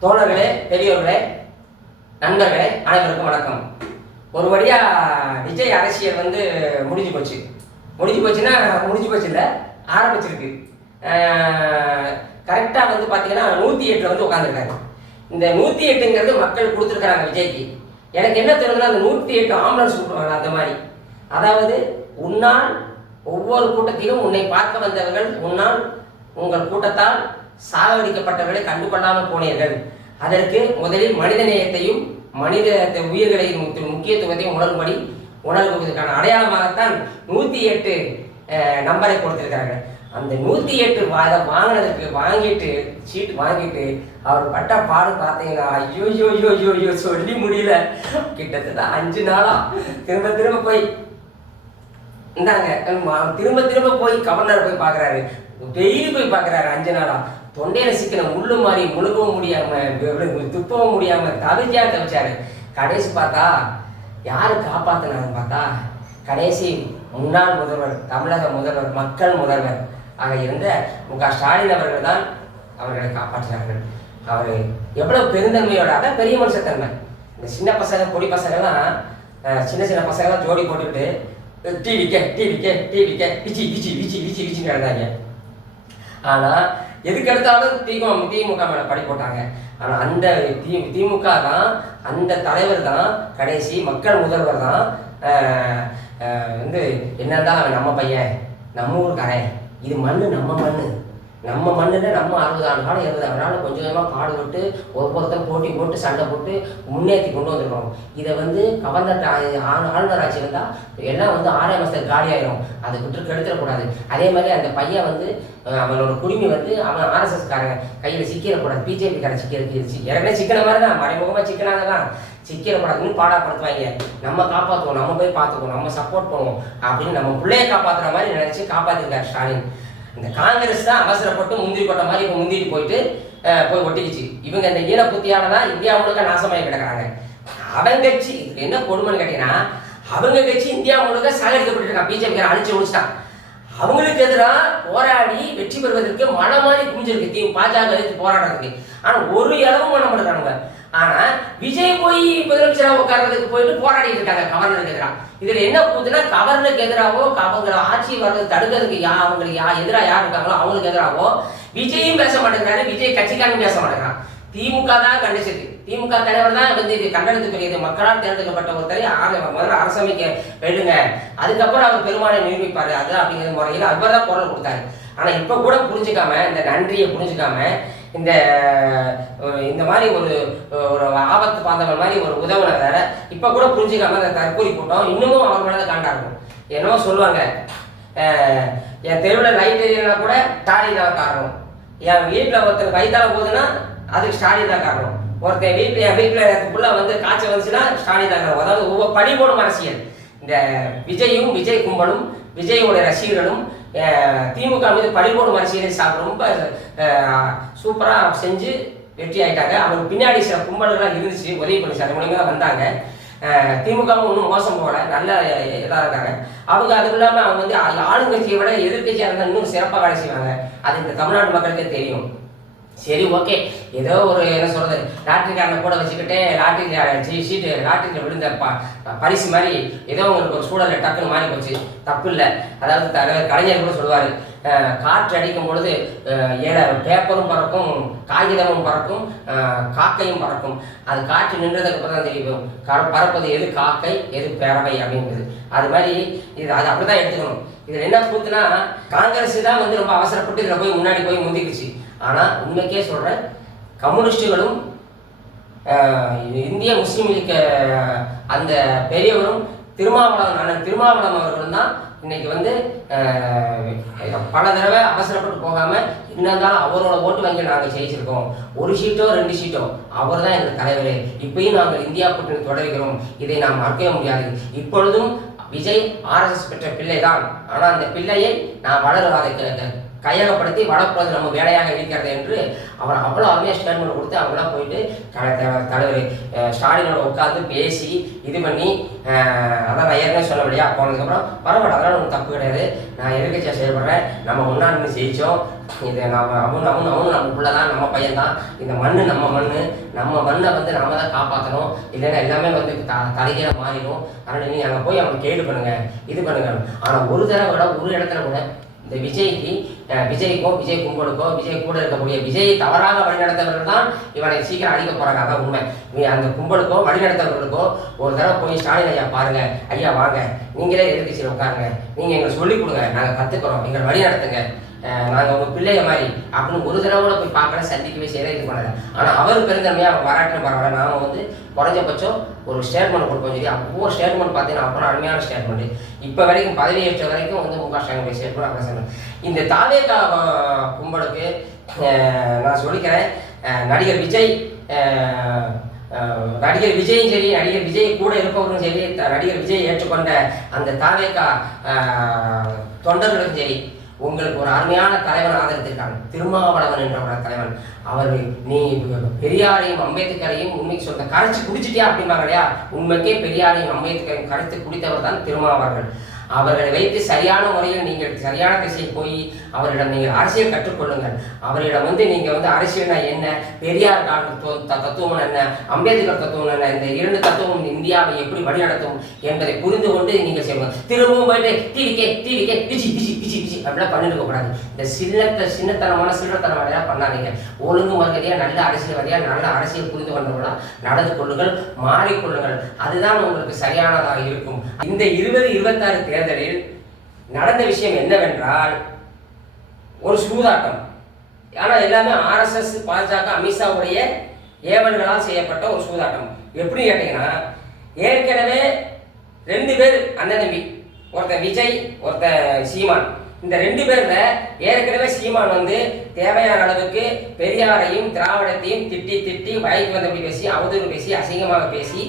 தோழர்களே, பெரியோர்களே, நண்பர்களே, அனைவருக்கும் வணக்கம். ஒரு வழியா விஜய் அரசியல் முடிஞ்சு போச்சு. முடிஞ்சு போச்சு இல்லை, ஆரம்பிச்சிருக்கு. கரெக்டாக பார்த்தீங்கன்னா 108 உட்காந்துருக்காங்க. இந்த 108ங்கிறது மக்கள் கொடுத்துருக்காங்க விஜய்க்கு. எனக்கு என்ன தெரியுதுன்னா, அந்த 108 ஆம்புலன்ஸ் கூப்பிடுவாங்க அந்த மாதிரி. அதாவது உன்னால் ஒவ்வொரு கூட்டத்திலும் உன்னை பார்க்க வந்தவர்கள், உன்னால் உங்கள் கூட்டத்தால் சாகடிக்கப்பட்டவர்களை கண்டு கொள்ளாமல் போனீர்கள். அதற்கு முதலில் மனிதநேயத்தையும் மனித உயிர்களின் முக்கியத்துவத்தையும் உணர்வதற்கான அடையாளமாகத்தான் 108 நம்பரை கொடுத்திருக்காங்க. அந்த 108 வாங்கிட்டு சீட் வாங்கிட்டு அவர் பட்ட பாடு பார்த்தீங்கன்னா, ஐயோ சொல்லி முடியல. கிட்டத்தட்ட 5 நாளா திரும்ப போய் இந்தாங்க, திரும்ப போய் கவர்னர் போய் பார்க்குறாரு. டெய்லி போய் பார்க்குறாரு. 5 நாளா தொண்டையில சிக்கின முள்ளு மாதிரி முழுகவும் முடியாம, துப்பவும் முடியாம தவிச்சாரு. கடைசி பார்த்தா யாரு காப்பாத்தினான்னு பார்த்தா, கடைசி முன்னாள் முதல்வர், தமிழக முதல்வர், மக்கள் முதல்வர் ஆக இருந்த மு.க. ஸ்டாலின் அவர்கள் தான் அவர்களை காப்பாற்றினார்கள். அவர் எவ்வளவு பெருந்தன்மையோட, அதான் பெரிய மனுஷத்தன்மை. இந்த சின்ன பசங்க, பொடி பசங்கள்லாம், சின்ன பசங்கள்லாம் ஜோடி போட்டுக்கிட்டு டிவிக்க பிச்சி நடந்தாங்க. ஆனால் எதுக்கு எடுத்தாலும் திமுக மேலே படி போட்டாங்க. ஆனால் அந்த திமுக தான், அந்த தலைவர் தான், கடைசி மக்கள் முதல்வர் தான் என்னதான் அவன் நம்ம பையன், நம்ம ஊருக்காரன், இது மண்ணு நம்ம மண்ணுல நம்ம 60 ஆண்டு காலம் 70 ஆண்டு காலம் கொஞ்சம் கொஞ்சமாக பாடுபட்டு ஒவ்வொருத்தரும் போட்டி போட்டு சண்டை போட்டு முன்னேற்றி கொண்டு வந்துருக்கோம். இதை கவர்னர் ஆளுநர் ஆட்சி வந்தால் எல்லாம் 6 மாதத்துக்கு காலி ஆயிரும். அதை விட்டு கெடுத்துடக்கூடாது. அதே மாதிரி அந்த பையன் அவனோட குடிமை அவன் ஆர்எஸ்எஸ்காரங்க கையில் சிக்கிடக்கூடாது, பிஜேபிக்காரன் ஏற்கனவே சிக்கின மாதிரி தான், மறைமுகமாக சிக்கினாங்க தான், சிக்கிடக்கூடாதுன்னு பாடாப்படுத்துவாங்க. நம்ம காப்பாற்றுவோம், நம்ம போய் பார்த்துக்குவோம், நம்ம சப்போர்ட் பண்ணுவோம் அப்படின்னு நம்ம பிள்ளைய காப்பாற்றுற மாதிரி நினச்சி காப்பாற்றிருக்காரு ஸ்டாலின். இந்த காங்கிரஸ் தான் அவசரப்பட்டு முந்திரி கொட்ட மாதிரி இப்போ முந்திரி போய் ஒட்டிக்கிச்சு. இவங்க இந்த ஈன புத்தியால தான் இந்தியா முழுக்க நாசமாகி கிடக்குறாங்க. அவங்க கட்சி இதுக்கு என்ன கொடுமைன்னு கேட்டீங்கன்னா, அவங்க கட்சி இந்தியா முழுக்க சாகடிக்கப்பட்டு இருக்கான். பிஜேபி அழிச்சு முடிச்சிட்டான். அவங்களுக்கு எதிராக போராடி வெற்றி பெறுவதற்கு மழை மாதிரி குமிஞ்சிருக்கு பாஜக எதிர்த்து போராடுறதுக்கு. ஆனால் ஒரு இடமும் பண்ண மாட்டாங்க. ஆனா விஜய் போய் முதலமைச்சராக உட்கார்றதுக்கு போயிட்டு போராடிட்டு இருக்காங்க கவர்னருக்கு எதிராக. இதுல என்ன போகுதுன்னா, கவர்னருக்கு எதிராகவோ அவங்க ஆட்சி வர்றது தடுக்கிறதுக்கு அவங்களுக்கு எதிராக யார் இருக்காங்களோ அவங்களுக்கு எதிராகவோ விஜயும் பேச மாட்டேங்கிறாரு, விஜய் கட்சிக்காரன் பேச மாட்டேங்கிறான். திமுக தான் கண்டிச்சிருக்கு. திமுக தலைவர் தான் இது கண்டனத்துக்குரியது. மக்களால் தேர்ந்தெடுக்கப்பட்ட ஒருத்தரை முதல்ல அரசமைக்க விடுங்க, அதுக்கப்புறம் அவர் பெரும்பாலை நிரூபிப்பாரு அது அப்படிங்கிற முறையில் அவர் தான் குரல் கொடுத்தாரு. ஆனா இப்ப கூட புரிஞ்சுக்காம, இந்த நன்றியை புரிஞ்சுக்காம, இந்த மாதிரி ஒரு ஆபத்து பாந்தவன் மாதிரி ஒரு உதவினர் வேற இப்ப கூட புரிஞ்சுக்காம இந்த தற்கூரி கூட்டம் இன்னமும் அவர் மேலே காண்டா இருக்கும். என்னவோ சொல்லுவாங்க, என் தெருவில் லைட் எரியனா கூட ஸ்டாலின் தான் காரணம், என் வீட்டில் ஒருத்தர் வயிற்றால போகுதுன்னா அதுக்கு ஸ்டாலின் தான் காரணம், ஒருத்தர் என் வீட்டில் ஃபுல்லாக காய்ச்சல் வந்துச்சுன்னா ஸ்டாலின் தான் காரணம். அதாவது ஒவ்வொரு பழிபோடும் அரசியல். இந்த விஜய் கும்பலும் விஜயோட ரசிகர்களும் திமுக மீது பழிபோடும் அரசியலை ரொம்ப சூப்பராக செஞ்சு வெற்றி ஆகிட்டாங்க. அவங்க பின்னாடி சில கும்பல்கள்லாம் இருந்துச்சு, உதவி பண்ணிச்சு, அது மூலியமாக தான் வந்தாங்க. திமுகவும் ஒன்றும் மோசம் போகல, நல்ல இதாக இருக்காங்க. அவங்க அதுவும் இல்லாமல் அவங்க ஆளுங்கட்சியை விட எதிர்கட்சியாக இருந்தால் இன்னும் சிறப்பாக வேலை செய்வாங்க. அது இந்த தமிழ்நாட்டு மக்களுக்கே தெரியும். சரி, ஓகே, ஏதோ ஒரு என்ன சொல்றது, லாட்ரிக்காரனை கூட வச்சுக்கிட்டே லாட்ரியில் விழுந்த பரிசு மாதிரி ஏதோ உங்களுக்கு ஒரு சூழலை டக்குன்னு மாறி போச்சு. தப்பு இல்லை. அதாவது கலைஞர் கூட சொல்லுவார், காற்று அடிக்கும் பொழுது பேப்பரும் பறக்கும், காகிதமும் பறக்கும், காக்கையும் பறக்கும். அது காற்று நின்றதுக்கு அப்புறம் தான் தெரியும் பறப்பது எது காக்கை எது பறவை அப்படின்றது. அது மாதிரி அது அப்படிதான் எடுத்துக்கணும். இதில் என்ன கூத்துனா, காங்கிரஸ் தான் ரொம்ப அவசரப்பட்டு இதில் போய் முன்னாடி போய் முந்திக்குச்சு. ஆனால் உண்மைக்கே சொல்கிறேன், கம்யூனிஸ்டுகளும் இந்திய முஸ்லீம் லீக் அந்த பெரியவரும் திருமாவளவன் அவர்களும் தான் இன்னைக்கு பல தடவை அவசரப்பட்டு போகாமல் என்னதான் அவரோட ஓட்டு வங்கி நாங்கள் ஜெயிச்சிருக்கோம். 1 சீட்டோ 2 சீட்டோ அவர் தான் எங்கள் தலைவர். இப்பயும் நாங்கள் இந்தியா கூட்டணி தொடர்கிறோம். இதை நாம் மறக்கவே முடியாது. இப்பொழுதும் விஜய் ஆர்எஸ்எஸ் பெற்ற பிள்ளை தான். ஆனால் அந்த பிள்ளையை நான் வளர கையகப்படுத்தி வளர்ப்பது நம்ம வேலையாக இருக்கிறது என்று அவர் அவ்வளோ அருமையாக ஸ்டேட்மெண்ட் கொடுத்து அவங்களாம் போயிட்டு தலைவர் ஸ்டாலினோட உட்காந்து பேசி இது பண்ணி அதான் நான் ஏற்கனவே சொன்னபடியா போனதுக்கப்புறம் பரவாயில்ல, அதெல்லாம் ஒன்றும் தப்பு கிடையாது, நான் எதிர்கட்சியாக செயல்படுறேன், நம்ம ஒன்றா நின்று ஜெயித்தோம், இது அவனு நம்ம பிள்ளை தான், நம்ம பையன் தான், இந்த மண் நம்ம மண்ணை வந்து நம்ம தான் காப்பாற்றணும், இல்லைன்னா எல்லாமே வந்து தலைகீழ மாறிடும், அதனால் நீங்கள் அங்கே போய் அவங்க கேடு பண்ணுங்க இது பண்ணுங்க. ஆனால் ஒரு தடவை கூட ஒரு இடத்துல கூட இந்த விஜய்க்கும் விஜய் கும்பலுக்கோ விஜய் கூட இருக்கக்கூடிய விஜயை தவறாக வழிநடத்தவர்கள் தான் இவனை சீக்கிரம் அழிக்க போறாங்க. அதான் உண்மை. அந்த கும்பலுக்கோ வழிநடத்தவர்களுக்கோ ஒரு தடவை போய் ஸ்டாலின் ஐயா பாருங்க, ஐயா வாங்க, நீங்களே எதிர்கட்சியில் உட்காருங்க, நீங்க எங்களுக்கு சொல்லிக் கொடுங்க, நாங்கள் கத்துக்கிறோம், எங்களை வழி நடத்துங்க, நாங்கள் உங்க பிள்ளைய மாதிரி அப்படின்னு ஒரு தடவை கூட போய் பார்க்கல, சந்திக்கவே செய்யல, இது பண்ணல. ஆனால் அவர் பெருந்தன்மையாக அவர் பாராட்டின பரவாயில்ல, நாம வந்து குறைஞ்சபட்சம் ஒரு ஸ்டேட்மெண்ட் கொடுப்போம் சொல்லி ஒவ்வொரு ஸ்டேட்மெண்ட் பார்த்தீங்கன்னா அப்புறம் அருமையான ஸ்டேட்மெண்ட். இப்போ வரைக்கும் பதவி ஏற்ற வரைக்கும் வந்து முக ஸ்டாலின் ஸ்டேட்மெண்ட் அப்படி சொன்னேன். இந்த தாவேகா கும்பலுக்கு நான் சொல்லிக்கிறேன், நடிகர் விஜயும் சரி, நடிகர் விஜய் கூட இருப்பவர்களும் சரி, நடிகர் விஜய் ஏற்றுக்கொண்ட அந்த தாவேகா தொண்டர்களுக்கும் சரி, உங்களுக்கு ஒரு அருமையான தலைவன் ஆதரித்திருக்காங்க, திருமாவளவன் என்ற ஒரு தலைவன். அவர் நீ பெரியாரையும் அம்பேத்கரையும் உண்மைக்கு சொல்ல கரைச்சி குடிச்சிட்டியா அப்படிம்பாங்க இல்லையா, உண்மைக்கே பெரியாரையும் அம்பேத்கரையும் கரைத்து குடித்தவர் தான் திருமாவளவன். அவர்களை வைத்து சரியான முறையில் நீங்கள் சரியான திசையில் போய் அவரிடம் நீங்கள் அரசியல் கற்றுக்கொள்ளுங்கள். அவரிடம் வந்து நீங்கள் வந்து அரசியல்னா என்ன, பெரியார் தத்துவம் என்ன, அம்பேத்கர் தத்துவம் என்ன, இந்த இரண்டு தத்துவம் இந்தியாவை எப்படி வழிநடத்தும் என்பதை புரிந்து கொண்டு நீங்கள் செய்வாங்க. திரும்பவும் போயிட்டு டிவிக்கே பிச்சி பிச்சி பிச்சி பிச்சி அப்படிலாம் பண்ணிட்டு கூடாது. இந்த சின்னத்தனமான சில்லத்தனமான பண்ணாதீங்க. ஒழுங்கு மரியாதையா நல்ல அரசியல்வாதியா நல்ல அரசியல் புரிந்து கொண்டவர்களா நடந்து கொள்ளுங்கள், மாறிக்கொள்ளுங்கள். அதுதான் உங்களுக்கு சரியானதாக இருக்கும். இந்த 2026 தேர்தலில் நடந்த விஷயம் என்னவென்றால் ஒரு சூதாட்டம். ஆனால் எல்லாமே RSS பாஜக அமித்ஷாவுடைய ஏவல்களால் செய்யப்பட்ட ஒரு சூதாட்டம். எப்படி கேட்டீங்கன்னா, ஏற்கனவே 2 பேர் அண்ணன் தம்பி, ஒருத்தன் விஜய் ஒருத்தன் சீமான். இந்த 2 பேர்ல ஏற்கனவே சீமான் வந்து தேவையான அளவுக்கு பெரியாரையும் திராவிடத்தையும் திட்டி வாய்க்கு வந்தபடி பேசி அவதூறு பேசி அசிங்கமாக பேசி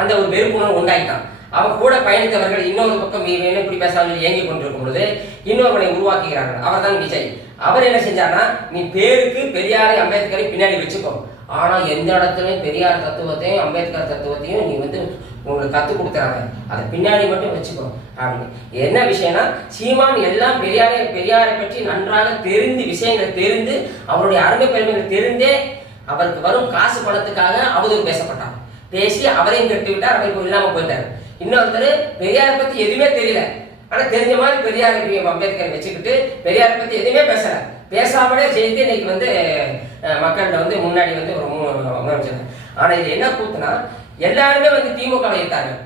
அந்த ஒரு வெறுப்புணர்வு உண்டாயிட்டான். அவன் கூட பயணித்தவர்கள் இன்னொரு பக்கம் இப்படி பேசாமல் இயங்கி கொண்டிருக்கும் பொழுது இன்னொருவனை உருவாக்குகிறார்கள். அவர் தான் விஜய். அவர் என்ன செஞ்சார்னா, நீ பேருக்கு பெரியாரை அம்பேத்கரை பின்னாடி வச்சுக்கோ, ஆனால் எந்த இடத்துலையும் பெரியார் தத்துவத்தையும் அம்பேத்கர் தத்துவத்தையும் நீ வந்து உங்களுக்கு கற்றுக் கொடுத்துறாங்க, அதை பின்னாடி மட்டும் வச்சுக்கோ அப்படின்னு. என்ன விஷயம்னா, சீமான் எல்லாம் பெரியாரை பற்றி நன்றாக விஷயங்கள் தெரிந்து அவருடைய அருமை பெருமைகள் தெரிந்தே அவருக்கு வரும் காசு பணத்துக்காக அவதூறு பேசப்பட்டார். பேசி அவரையும் கெட்டு விட்டார், அவருக்கு இல்லாமல் போயிட்டார். இன்னொருத்தர் பெரியாரை பற்றி எதுவுமே தெரியல, ஆனால் தெரிஞ்ச மாதிரி பெரியாரை அம்பேத்கரை வச்சுக்கிட்டு பெரியாரை பற்றி எதுவுமே பேசாமலே ஜெயித்து இன்னைக்கு வந்து மக்கள்கிட்ட வந்து முன்னாடி வந்து ஒரு அமைச்சாங்க. ஆனால் இது என்ன கூத்துனா, எல்லாருமே வந்து திமுகவை வைத்தார்கள்,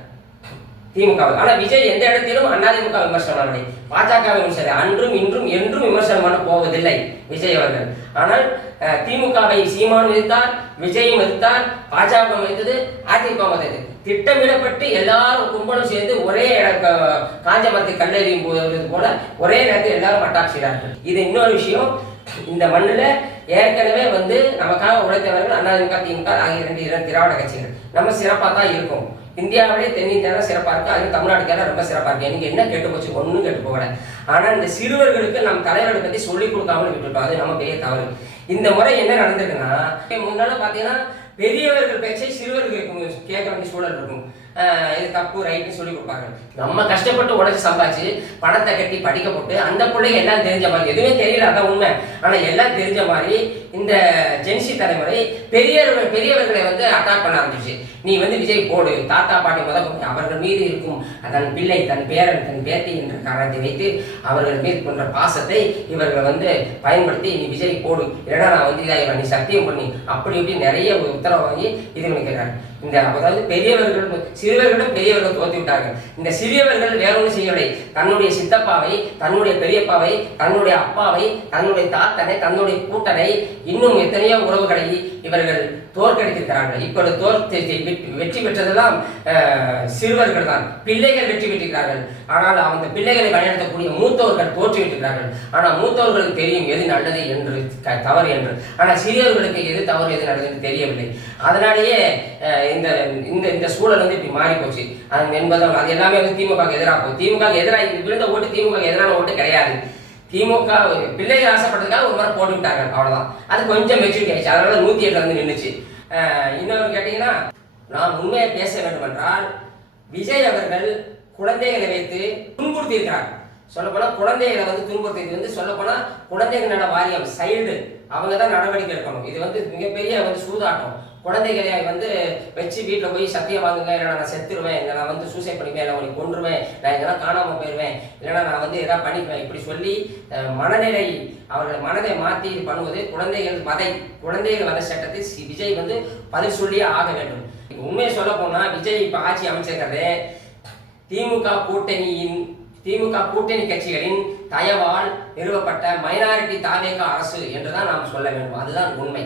திமுகவை. ஆனால் விஜய் எந்த இடத்திலும் அதிமுக விமர்சனம் பண்ணலை, பாஜக விமர்சனம் அன்றும் இன்றும் என்றும் விமர்சனம் பண்ண போவதில்லை விஜய் அவர்கள். ஆனால் திமுகவை சீமான் எதிர்த்தார், விஜயும் எதிர்த்தார், பாஜக எதிர்த்தது, அதிமுக எதிர்த்தது. திட்டமிடப்பட்டு எல்லாரும் கும்பலும் சேர்ந்து ஒரே காஞ்ச மரத்தை கல்லெறியும் போல ஒரே நேரத்தில் எல்லாரும் அட்டாக் செய்தார்கள். இது இன்னொரு விஷயம். இந்த மண்ணில் ஏற்கனவே வந்து நமக்காக உழைத்தவர்கள் அதிமுக திமுக ஆகிய 2 திராவிட கட்சிகள். நம்ம சிறப்பாக தான் இருக்கும். இந்தியாவிலே தென்னிந்தியாவில் சிறப்பாக இருக்குது, அது தமிழ்நாட்டுக்கான ரொம்ப சிறப்பாக இருக்குது. எனக்கு என்ன கெட்டு போச்சு, ஒன்றும் கெட்டு போகலை. ஆனால் இந்த சிறுவர்களுக்கு நம் தலைவர்களை பற்றி சொல்லிக் கொடுக்காமல் விட்டுட்டோம், அது நம்ம பெரிய தவறு. இந்த முறை என்ன நடந்திருக்குன்னா, முன்னால பார்த்தீங்கன்னா பெரியவர்கள் பேச்சை சிறுவர்கள் கேட்க வேண்டிய சூழல் இருக்கும். இது தப்பு ரைட்னு சொல்லி கொடுப்பாங்க. நம்ம கஷ்டப்பட்டு உழைச்சி சம்பாதிச்சு பணத்தை கட்டி படிக்க போட்டு அந்த பிள்ளைங்க எல்லாம் தெரிஞ்ச மாதிரி, எதுவுமே தெரியல அதான் உண்மை, ஆனால் எல்லாம் தெரிஞ்ச மாதிரி இந்த ஜென்சி தலைமுறை பெரியவர்களை வந்து அட்டாக் பண்ண ஆரம்பிச்சு. நீ வந்து விஜய் போடு, தாத்தா பாட்டி முதல் அவர்கள் மீது இருக்கும் தன் பிள்ளை தன் பேரன் தன் பேத்தி என்ற காரணத்தை வைத்து அவர்கள் மீது கொண்ட பாசத்தை இவர்கள் வந்து பயன்படுத்தி நீ விஜய் போடு, இல்லைன்னா நான் வந்து இதாக நீ சத்தியம் பண்ணி அப்படி இப்படி நிறைய உத்தரவு வாங்கி இது பண்ணிக்கிறாங்க. இந்த அதாவது சிறுவர்களும் பெரியவர்கள் தோத்து விட்டார்கள். இந்த சிறியவர்கள் வேற ஒன்றும் செய்யவில்லை, தன்னுடைய சித்தப்பாவை, தன்னுடைய பெரியப்பாவை, தன்னுடைய அப்பாவை, தன்னுடைய தாத்தனை, தன்னுடைய கூட்டனை, இன்னும் எத்தனையோ உறவுகளை இவர்கள் தோற்கடித்திருக்கிறார்கள். இப்பொழுது வெற்றி பெற்றதெல்லாம் சிறுவர்கள் தான், பிள்ளைகள் வெற்றி பெற்றிருக்கிறார்கள். ஆனால் அந்த பிள்ளைகளை வழிநடத்தக்கூடிய மூத்தவர்கள் தோற்றுவிட்டிருக்கிறார்கள். ஆனால் மூத்தவர்களுக்கு தெரியும் எது நல்லது என்று தவறு என்று, ஆனால் சிறியவர்களுக்கு எது தவறு எது நல்லது என்று தெரியவில்லை. அதனாலேயே இந்த சூழல் வந்து இப்படி மாறி போச்சு என்பதால் அது எல்லாமே வந்து திமுக எதிராக போகும். திமுக எதிராக விழுந்த ஓட்டு திமுக எதிரான ஓட்டு கிடையாது. திமுக பிள்ளைகள் ஆசைப்பட்டதுக்காக ஒரு முறை போட்டு விட்டார்கள், அவ்வளோதான். அது கொஞ்சம் மெச்சூரிட்டி ஆயிடுச்சு, அதனால 108 வந்து நின்றுச்சு. இன்னொரு கேட்டிங்கன்னா, நாம் உண்மையை பேச வேண்டும் என்றால் விஜய் அவர்கள் குழந்தைகளை வைத்து துன்புறுத்தி இருக்கிறார். சொல்லப்போனால் குழந்தைகளை வந்து துன்புறுத்தி வந்து சொல்லப்போனால் குழந்தைகள் நல வாரியம் சைல்டு அவங்க தான் நடவடிக்கை எடுக்கணும். இது வந்து மிகப்பெரிய வந்து சூதாட்டம். குழந்தைகளை வந்து வச்சு வீட்டில் போய் சத்தியம் வாங்குங்க, இல்லைனா நான் செத்துருவேன், இல்லை நான் வந்து சூசைட் பண்ணிப்பேன், இல்லை உனக்கு கொன்றுவேன், நான் எங்கன்னா காணாமல் போயிடுவேன், இல்லைனா நான் வந்து எதாவது பண்ணிக்குவேன், இப்படி சொல்லி மனநிலை அவர்கள் மனதை மாற்றி பண்ணுவது குழந்தைகள் வத சட்டத்தை விஜய் வந்து பதில் சொல்லியே ஆக வேண்டும். உண்மையை சொல்ல போனால் விஜய் இப்போ ஆட்சி அமைச்சிருக்கிறது திமுக கூட்டணி கட்சிகளின் தயவால் நிறுவப்பட்ட மைனாரிட்டி தாவேக அரசு என்றுதான் நாம் சொல்ல வேண்டும். அதுதான் உண்மை.